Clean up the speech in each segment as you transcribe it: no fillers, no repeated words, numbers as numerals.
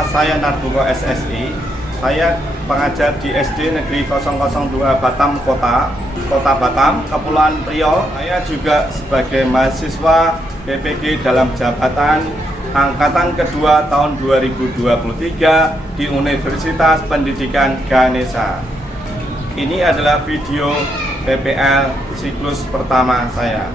Nama saya Narbungo SSI. Saya pengajar di SD Negeri 002 Batam Kota Batam, Kepulauan Riau. Saya juga sebagai mahasiswa PPG dalam jabatan Angkatan Kedua tahun 2023 di Universitas Pendidikan Ganesha. Ini adalah video PPL siklus pertama saya.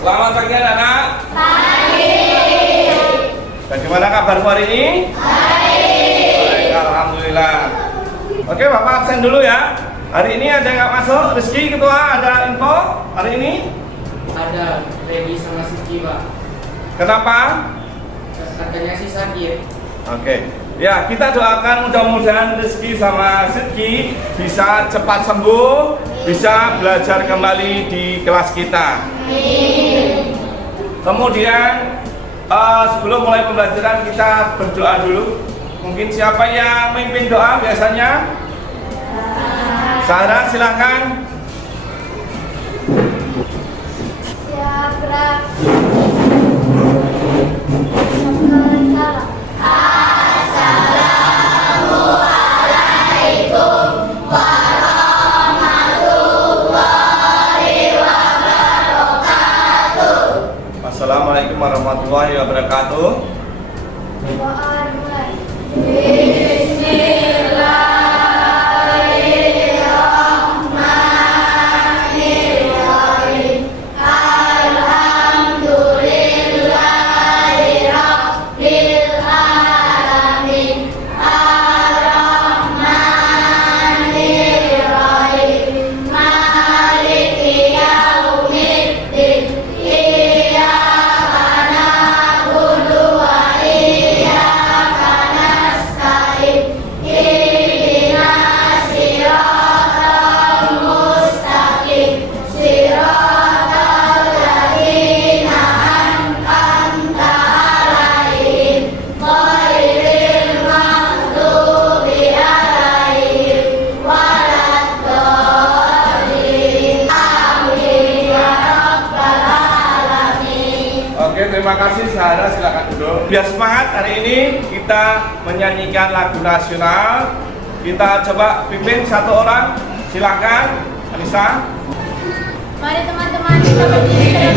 Selamat pagi anak-anak. Bagaimana kabarmu hari ini? Baik, alhamdulillah. Oke, Bapak absen dulu ya. Hari ini ada nggak masuk? Rizky ketua, ada info hari ini? Ada, Redi sama Siki, Pak. Kenapa? Katanya sih sakit. Oke. Ya, kita doakan mudah-mudahan Rizky sama Siki bisa cepat sembuh, bisa belajar kembali di kelas kita. Kemudian sebelum mulai pembelajaran kita berdoa dulu. Mungkin siapa yang memimpin doa biasanya? Sarah, silakan. Assalamualaikum warahmatullahi wabarakatuh. Terima kasih Sarah, silakan duduk. Biar semangat hari ini kita menyanyikan lagu nasional. Kita coba pimpin satu orang, silakan Anissa. Mari teman-teman kita berdiri.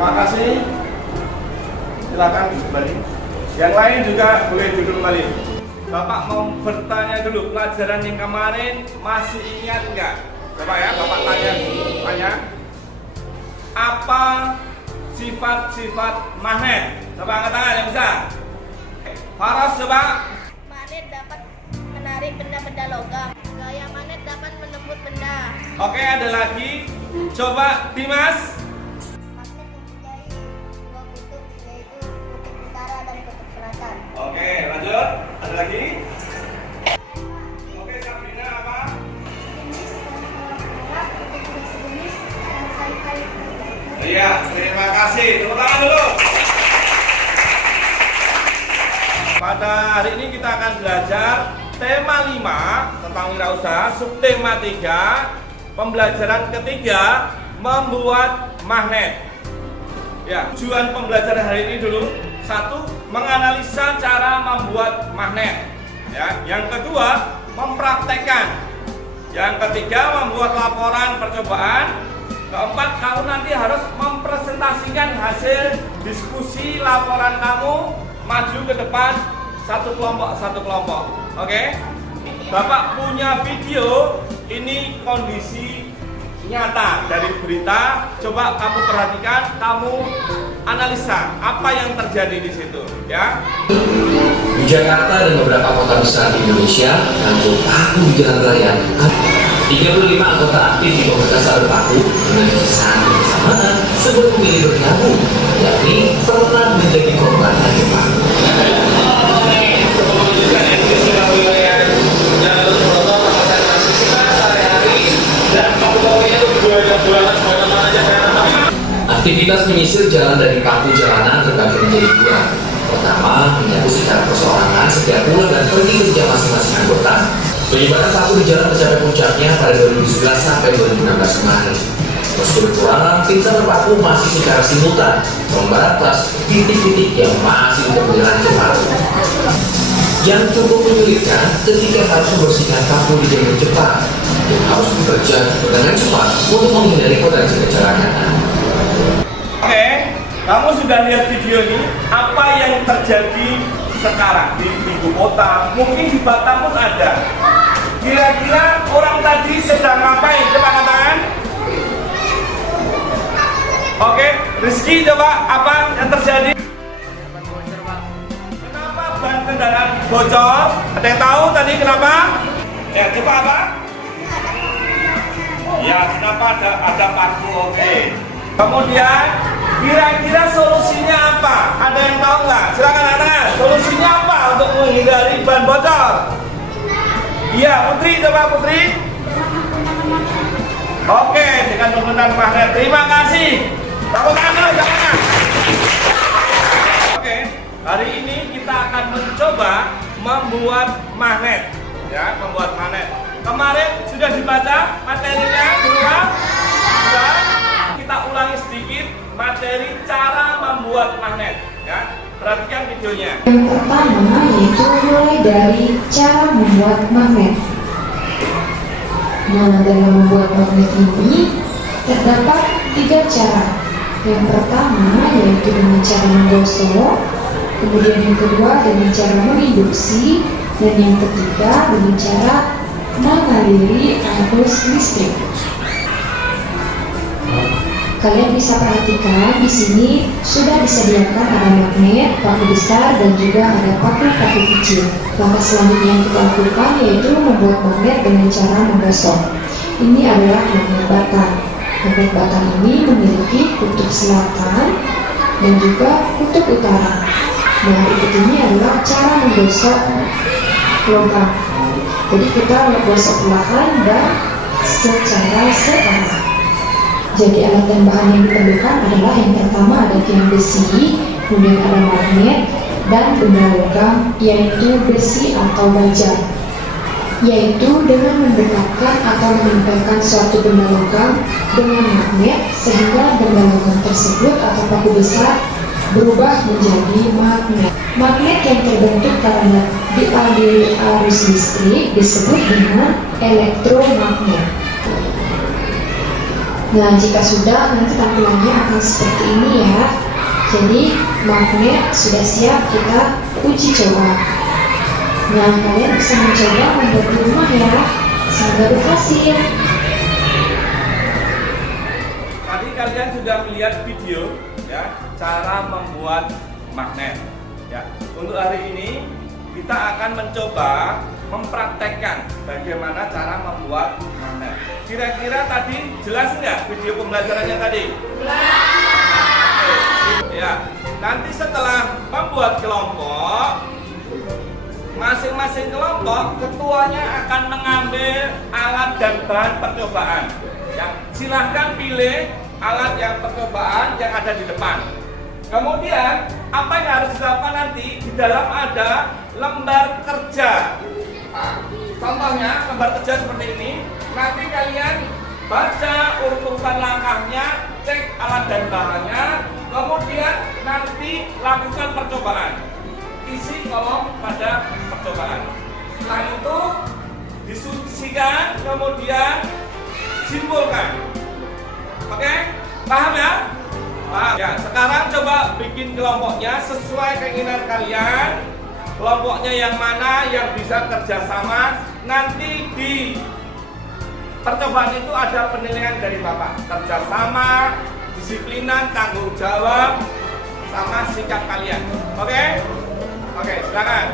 Terima kasih. Silakan kembali. Yang lain juga boleh duduk kembali. Bapak mau bertanya dulu, pelajaran yang kemarin masih ingat nggak? Coba ya, Bapak tanya. Apa sifat-sifat magnet? Coba angkat tangan yang bisa. Faras coba. Magnet dapat menarik benda-benda logam. Gaya magnet dapat menembus benda. Oke, ada lagi. Coba Dimas. Magnet mempunyai dua kutub, yaitu kutub utara dan kutub selatan. Oke, lanjut. Ada lagi? Oke, Sabrina apa? Iya, terima kasih. Tepuk tangan dulu. Pada hari ini kita akan belajar tema 5 tentang wirausaha, subtema 3 pembelajaran ketiga, membuat magnet. Ya, tujuan pembelajaran hari ini dulu. Satu, menganalisa cara membuat magnet. Ya, yang kedua, mempraktekkan. Yang ketiga, membuat laporan percobaan. Keempat, kamu nanti harus mempresentasikan hasil diskusi laporan kamu maju ke depan satu kelompok. Oke? Bapak punya video, ini kondisi nyata dari berita. Coba kamu perhatikan, kamu analisa apa yang terjadi di situ, ya. Di Jakarta dan beberapa kota besar di Indonesia, kantor paku di jalan raya. 35 anggota aktif di komunitas Sahabat Paku dengan kisah kebersamaan sebelum memilih bergabung, yakni pernah menjadi korban terjebak. Aktivitas menyisir jalan dari Paku jalanan terbagi menjadi dua. Pertama, menyatu secara perseorangan setiap pulang dan pergi kerja masing-masing anggota. Penyebaran paku di jalan mencapai puncaknya pada 2011 sampai 2016 kemarin. Meski berkurang, tim Sahabat Paku masih secara simultan membatas titik-titik yang masih untuk berjalan cepat. Yang cukup menyulitkan ketika harus membersihkan paku di jalur cepat yang harus bekerja dengan cepat untuk menghindari potensi kecelakaan. Oke, kamu sudah lihat video ini. Apa yang terjadi sekarang di ibu kota? Mungkin di Batam pun ada. Kira-kira orang tadi sedang ngapain? Coba katakan. Oke, Rizky, coba apa yang terjadi? Kenapa ban kendaraan bocor? Ada yang tahu tadi kenapa? Ya, coba apa? Ya, kenapa ada paku? Oke. Kemudian, kira-kira solusinya apa? Ada yang tahu nggak? Silakan katakan. Solusinya apa untuk menghindari ban bocor? Iya, Putri, coba Putri. Oke, dengan menggunakan magnet. Terima kasih. Tepuk tangan, jangan. Oke, hari ini kita akan mencoba membuat magnet. Ya, membuat magnet. Kemarin sudah dibaca materinya berulang? Sudah. Kita ulangi sedikit materi cara membuat magnet. Ya, perhatikan videonya. Yang pertama yaitu mulai dari cara membuat magnet. Nah, dalam membuat magnet ini terdapat 3 cara. Yang pertama yaitu dengan cara menggosok, kemudian yang kedua dengan cara menginduksi, dan yang ketiga dengan cara mengaliri arus listrik. Kalian bisa perhatikan di sini sudah disediakan ada magnet, paku besar, dan juga ada paku kecil. Langkah selanjutnya yang kita lakukan yaitu membuat magnet dengan cara menggosok. Ini adalah magnet batang. Magnet batang ini memiliki kutub selatan dan juga kutub utara. Nah, berikut ini adalah cara menggosok logam. Jadi kita menggosok perlahan dan secara searah. Jadi alat dan bahan yang diperlukan adalah yang pertama ada tiang besi, kemudian ada magnet dan benda logam yaitu besi atau baja. Yaitu dengan mendekatkan atau menempelkan suatu benda logam dengan magnet sehingga benda logam tersebut atau paku besar berubah menjadi magnet. Magnet yang terbentuk karena dialiri arus listrik disebut dengan elektromagnet. Nah, jika sudah, nanti tampilannya akan seperti ini ya. Jadi, magnet sudah siap kita uji coba. Nah, kalian bisa mencoba membuat di rumah ya. Semoga berhasil. Tadi kalian sudah melihat video ya, cara membuat magnet. Ya, untuk hari ini kita akan mencoba mempraktekkan bagaimana cara membuat magnet. Kira-kira tadi jelas nggak video pembelajarannya tadi? Jelas. Ya, nanti setelah membuat kelompok, masing-masing kelompok ketuanya akan mengambil alat dan bahan percobaan. Ya, silahkan pilih alat yang percobaan yang ada di depan. Kemudian apa yang harus dilakukan nanti? Di dalam ada lembar kerja. Nah, contohnya lembar kerja seperti ini. Nanti kalian baca urutan langkahnya, cek alat dan bahannya, kemudian nanti lakukan percobaan. Isi kolom pada percobaan. Setelah itu diskusikan, kemudian simpulkan. Oke? Paham ya? Paham ya. Sekarang coba bikin kelompoknya sesuai keinginan kalian. Kelompoknya yang mana yang bisa kerjasama. Nanti di percobaan itu ada penilaian dari Bapak. Kerjasama, disiplinan, tanggung jawab, sama sikap kalian. Oke? Oke, silakan.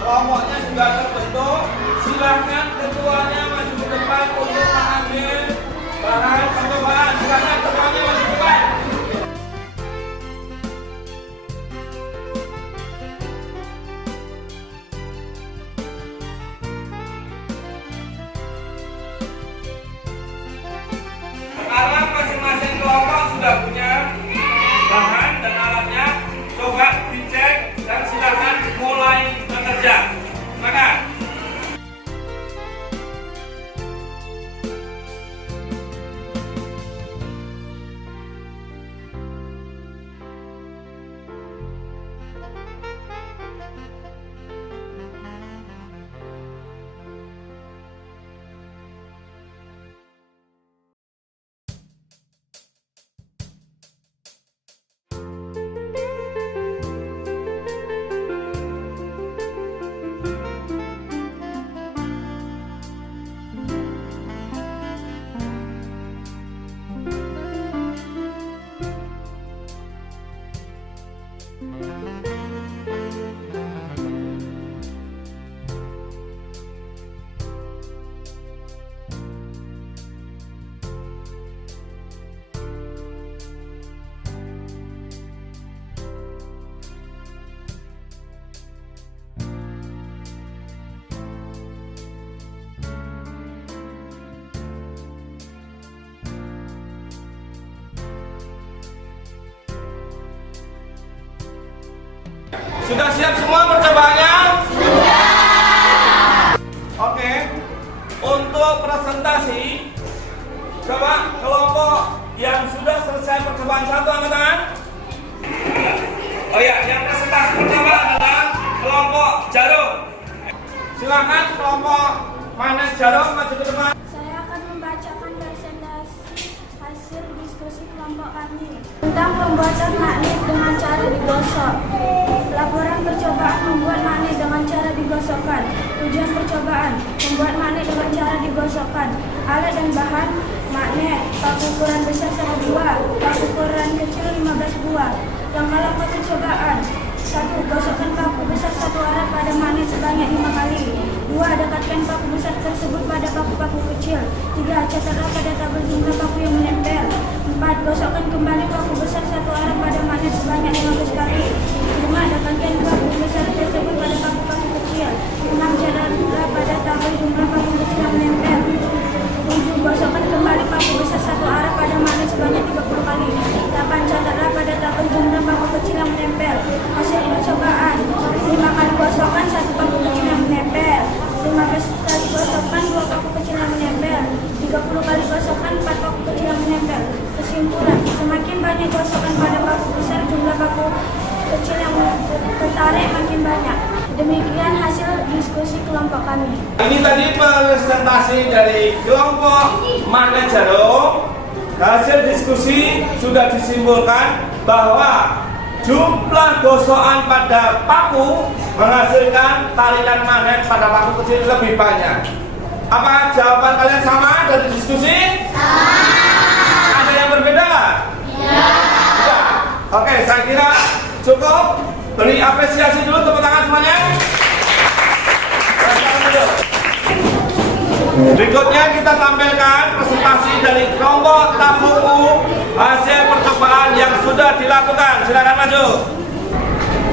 Kelompoknya sudah terbentuk, silakan ketuanya maju ke depan untuk mengambil bahan percobaan. Silakan ketuanya maju ke depan. Sekarang masing-masing kelompok sudah punya bahan dan alatnya. Coba dicek dan silakan mulai bekerja. Maka sudah siap semua percobaannya? Sudah. Oke. Untuk presentasi, coba kelompok yang sudah selesai percobaan satu angkat tangan. Oh ya, yang presentasi pertama adalah kelompok Jarum. Silakan kelompok mana Jarum maju ke depan. Saya akan membacakan presentasi hasil diskusi kelompok kami tentang pembuatan magnet dengan cara digosok. Laporan percobaan membuat magnet dengan cara digosokkan. Tujuan percobaan membuat magnet dengan cara digosokkan. Alat dan bahan magnet, paku ukuran besar 1 buah, paku ukuran kecil 15 buah. Langkah-langkah percobaan: 1. Gosokkan paku besar satu arah pada magnet sebanyak 5 kali. 2. Dekatkan paku besar tersebut pada paku-paku kecil. 3. Catatlah pada tabel jumlah paku yang menempel. 4. Gosokkan kembali paku besar satu arah pada magnet sebanyak 15 kali. 5. Dekatkan paku besar tersebut pada paku-paku kecil. 6. Catatlah pada tabel jumlah paku kecil yang menempel. 7. Gosokkan kembali paku besar satu arah pada magnet sebanyak 30 kali. 8. Catatlah pada tabel jumlah paku kecil yang menempel. Hasil percobaan: 5 kali gosokkan 1 paku kecil yang menempel, 15 kali gosokkan 2 paku kecil yang menempel, 30 kali gosokkan 4 paku kecil yang menempel. Kesimpulan: semakin banyak gosokkan pada paku besar, jumlah paku kecil yang tertarik makin banyak. Demikian hasil diskusi kelompok kami. Ini tadi presentasi dari kelompok Magnet Jarum. Hasil diskusi sudah disimpulkan bahwa jumlah gosokan pada paku menghasilkan tarikan magnet pada paku kecil lebih banyak. Apa jawaban kalian sama dari diskusi? Sama. Ada yang berbeda? Iya. Oke, saya kira cukup. Beri apresiasi dulu, tepuk tangan semuanya. Berikutnya kita tampilkan presentasi dari kelompok Tafuku hasil percobaan yang sudah dilakukan. Silakan maju.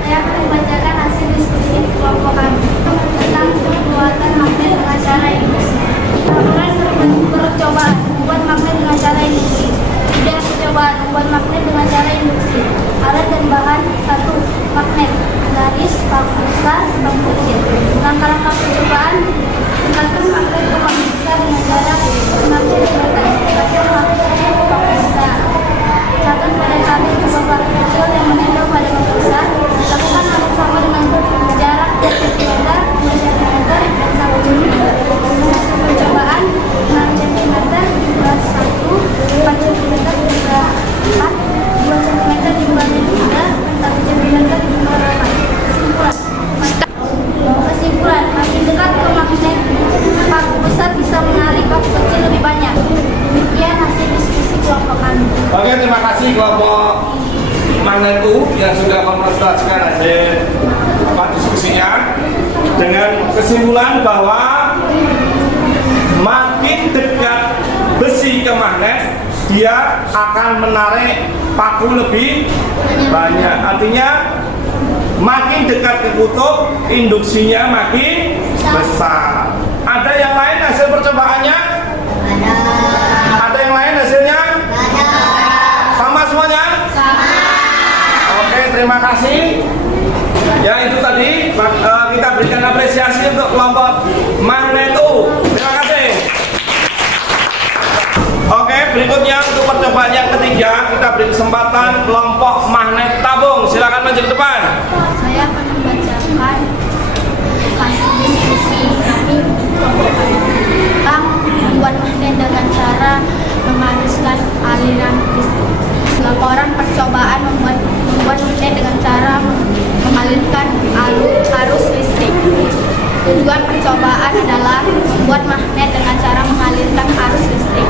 Saya akan membacakan hasil diskusi kelompok kami tentang pembuatan magnet dengan cara induksi. Laporan percobaan membuat magnet dengan cara induksi. Ide percobaan membuat magnet paku besar, paku kecil. Langkah-langkah percobaan tinggalkan magnet ke paku besar dengan jarak semakin paku besar. Catat pada kaki coba paku kecil yang menempel pada paku besar. Lakukan hal yang sama dengan jarak 2 cm, 2 cm, dan 1 cm. Hasil percobaan 6 cm jumlah 1, 4 cm jumlah 4, 2 cm jumlah 3, 1 cm jumlah 8. Kesimpulan, makin dekat ke magnet paku besar bisa menarik paku kecil lebih banyak. Demikian hasil diskusi kelompok kami. Oke, terima kasih kelompok magnet U yang sudah mempresentasikan hasil diskusinya dengan kesimpulan bahwa makin dekat besi ke magnet dia akan menarik paku lebih banyak. Artinya makin dekat ke kutub induksinya makin besar. Ada yang lain hasil percobaannya? Ada yang lain hasilnya? Sama semuanya? Oke, terima kasih. Ya, itu tadi kita berikan apresiasi untuk kelompok magnet U. Terima kasih. Oke, berikutnya untuk percobaan yang ketiga kita beri kesempatan kelompok magnet tabung. Silakan maju ke depan. Saya akan membacakan hasil diskusi kami tentang membuat magnet dengan cara mengharuskan aliran listrik. Laporan percobaan membuat magnet dengan cara mengalirkan arus listrik. Tujuan percobaan adalah membuat magnet dengan cara mengalirkan arus listrik.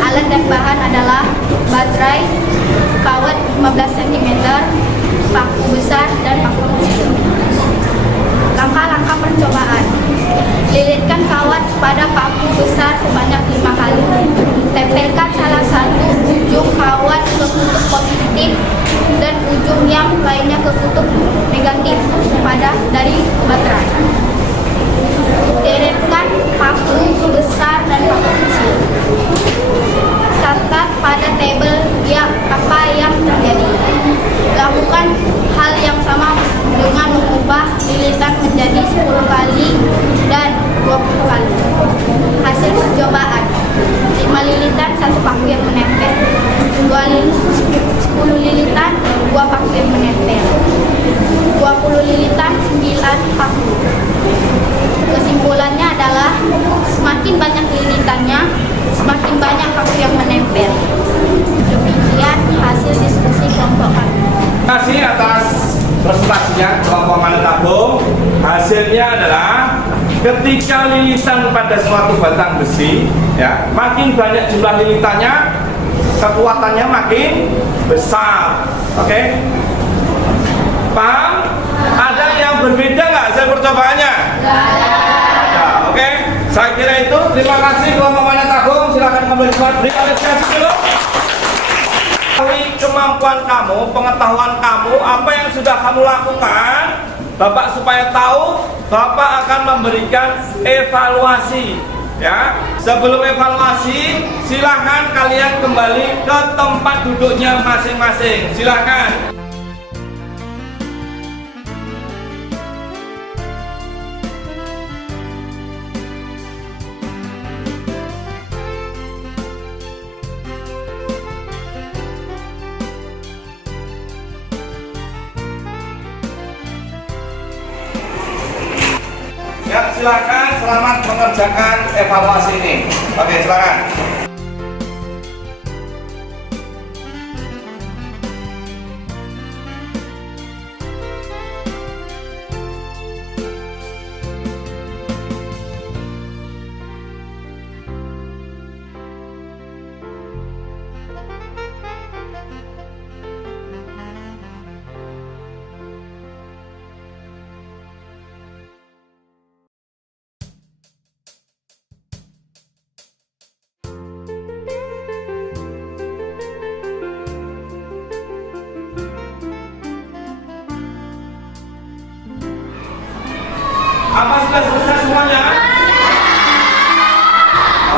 Alat dan bahan adalah baterai, kawat 15 cm, paku besar, dan paku kecil. Langkah-langkah percobaan: lilitkan kawat pada paku besar sebanyak 5 kali. Tempelkan salah satu ujung kawat ke kutub positif dan ujung yang lainnya ke kutub negatif dari baterai. Deretkan paku besar dan paku kecil. Catat pada tabel apa yang terjadi. Lakukan hal yang sama dengan mengubah lilitan menjadi 10 kali dan 20 kali. Hasil percobaan: 5 lilitan, 1 paku yang menempel. 10 lilitan, 2 paku yang menempel. 20 lilitan, 9 paku. Kesimpulannya adalah semakin banyak lilitannya, semakin banyak paku yang menempel. Demikian hasil diskusi kelompok kami. Terima kasih atas presentasinya kelompok magnet tabung. Hasilnya adalah ketika lilitan pada suatu batang besi, ya, makin banyak jumlah lilitannya, kekuatannya makin besar. Oke? Paham? Ada yang berbeda nggak hasil percobaannya? Ada. Oke? Saya kira itu. Terima kasih kelompok magnet tabung. Silakan kembali beri apresiasi dulu. Kemampuan kamu, pengetahuan kamu, apa yang sudah kamu lakukan, Bapak supaya tahu, Bapak akan memberikan evaluasi. Ya, sebelum evaluasi, silahkan kalian kembali ke tempat duduknya masing-masing. Silahkan. Ya, silakan, selamat mengerjakan evaluasi ini. Oke, silakan. Apa sudah selesai semuanya?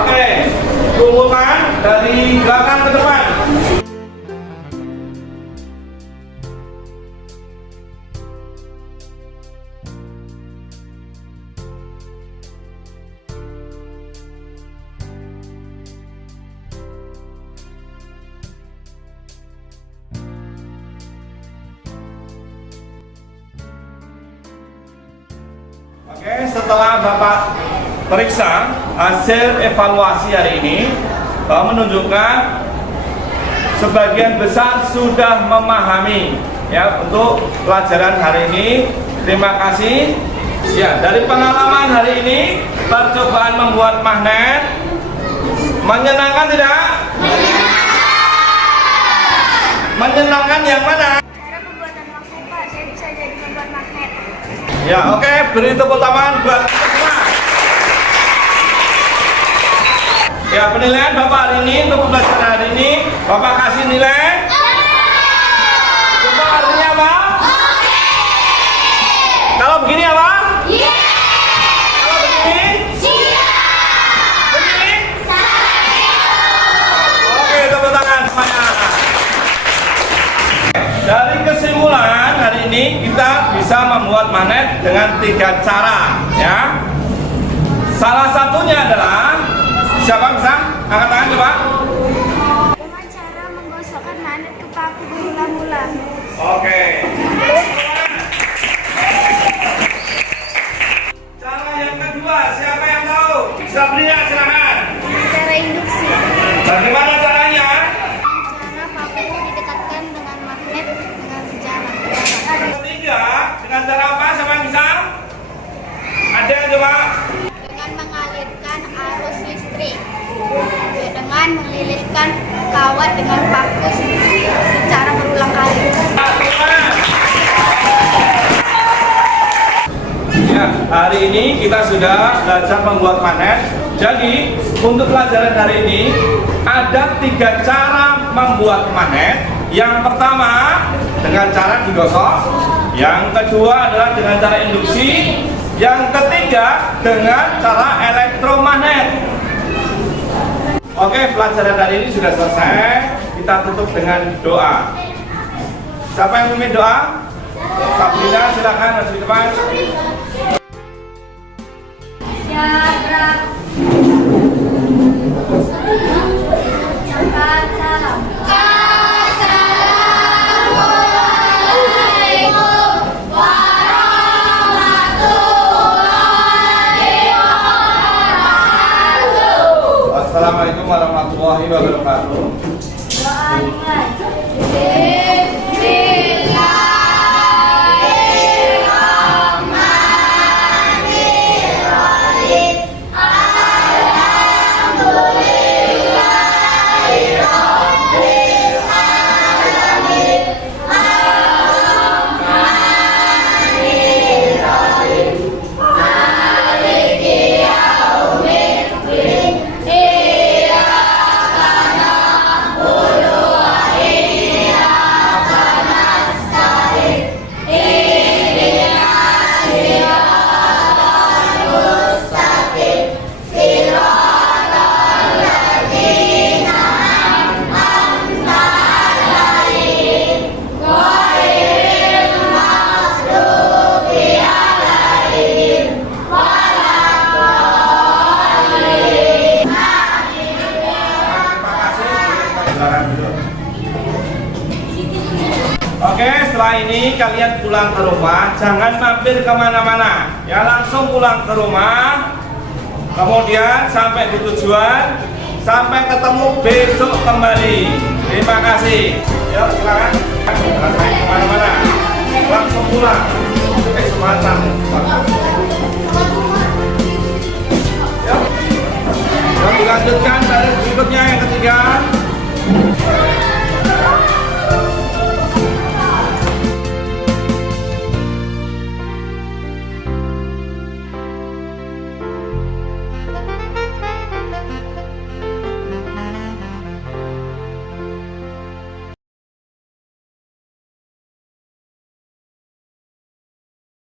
Oke, kumpulkan dari belakang ke depan. setelah Bapak periksa hasil evaluasi hari ini menunjukkan sebagian besar sudah memahami ya untuk pelajaran hari ini. Terima kasih. Ya, dari pengalaman hari ini percobaan membuat magnet menyenangkan tidak? Menyenangkan yang mana? Cara pembuatan magnet, Pak. Saya bisa jadi membuat magnet. Ya, oke, beri tepuk tangan buat semua. Ya, penilaian Bapak hari ini untuk pembelajaran hari ini, Bapak kasih nilai. Coba artinya apa? Kalau begini apa? Kalau begini? Begini? Oke, tepuk tangan semuanya. Dari kesimpulan hari ini kita bisa membuat magnet dengan 3 cara ya. Salah satunya adalah siapa bisa? Angkat tangan coba. Dengan cara menggosokkan magnet ke paku berulang-ulang. Oke. Cara yang kedua, siapa yang tahu? Sabrina, silakan. Cara induksi. Bagaimana caranya? Cara paku didekatkan dengan magnet dengan sejarah. Ketiga, dengan cara apa? Siapa yang bisa? Ada yang coba? Dengan mengalirkan arus listrik. Dengan melilitkan kawat dengan paku secara berulang kali. Ya, hari ini kita sudah belajar membuat magnet. Jadi, untuk pelajaran hari ini ada 3 cara membuat magnet. Yang pertama dengan cara digosok, yang kedua adalah dengan cara induksi, yang ketiga dengan cara elektromagnet. Oke, pelajaran hari ini sudah selesai. Kita tutup dengan doa. Siapa yang memimpin doa? Sabrina, silakan maju di depan. Salam. Assalamualaikum warahmatullahi wabarakatuh. Oke, setelah ini kalian pulang ke rumah, jangan mampir kemana-mana, ya langsung pulang ke rumah. Kemudian sampai di tujuan, sampai ketemu besok kembali. Terima kasih. Yuk silakan, jangan main kemana-mana, langsung pulang.